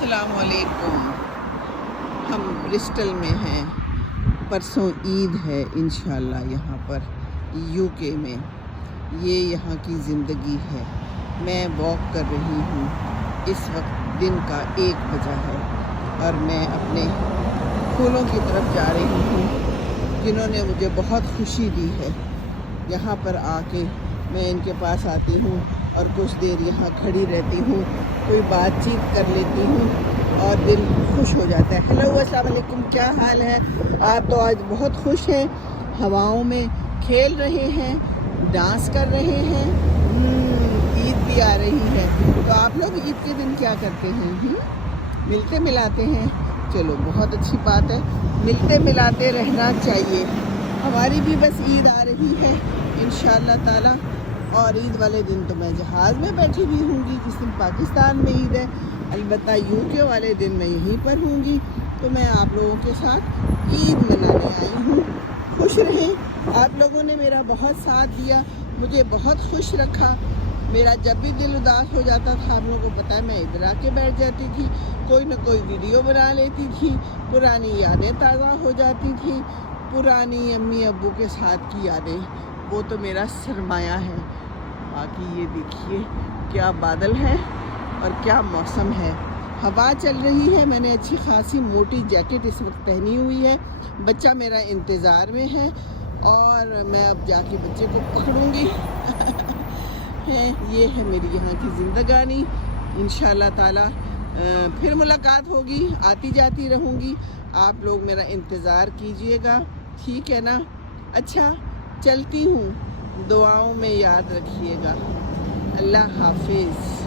अस्सलाम वालेकुम। हम ब्रिस्टल में हैं। परसों ईद है इंशाल्लाह। यहाँ पर यूके में ये यहाँ की ज़िंदगी है। मैं वॉक कर रही हूँ। इस वक्त दिन का 1 बजा है और मैं अपने फूलों की तरफ जा रही हूँ जिन्होंने मुझे बहुत खुशी दी है। यहाँ पर आके मैं इनके पास आती हूँ और कुछ देर यहाँ खड़ी रहती हूँ, कोई बातचीत कर लेती हूँ और दिल खुश हो जाता है। हेलो अस्सलाम वालेकुम, क्या हाल है? आप तो आज बहुत खुश हैं, हवाओं में खेल रहे हैं, डांस कर रहे हैं। ईद भी आ रही है, तो आप लोग ईद के दिन क्या करते हैं? मिलते मिलाते हैं। चलो बहुत अच्छी बात है, मिलते मिलाते रहना चाहिए। हमारी भी बस ईद आ रही है इंशाअल्लाह ताला, और ईद वाले दिन तो मैं जहाज़ में बैठी हुई हूँगी। जिस दिन पाकिस्तान में ईद है, अलबत्ता यूके वाले दिन मैं यहीं पर हूँगी। तो मैं आप लोगों के साथ ईद मनाने आई हूँ। खुश रहें। आप लोगों ने मेरा बहुत साथ दिया, मुझे बहुत खुश रखा। मेरा जब भी दिल उदास हो जाता था, आप लोगों को पता है, मैं इधर आके बैठ जाती थी, कोई ना कोई वीडियो बना लेती थी, पुरानी यादें ताज़ा हो जाती थी, पुरानी अम्मी अब्बू के साथ की यादें, वो तो मेरा सरमाया है। बाकी ये देखिए क्या बादल हैं और क्या मौसम है। हवा चल रही है। मैंने अच्छी खासी मोटी जैकेट इस वक्त पहनी हुई है। बच्चा मेरा इंतज़ार में है और मैं अब जाके बच्चे को पकड़ूंगी। ये है मेरी यहाँ की ज़िंदगानी। इंशाअल्लाह ताला फिर मुलाकात होगी, आती जाती रहूँगी। आप लोग मेरा इंतज़ार कीजिएगा, ठीक है ना? अच्छा, चलती हूँ, दुआओं में याद रखिएगा। अल्लाह हाफिज़।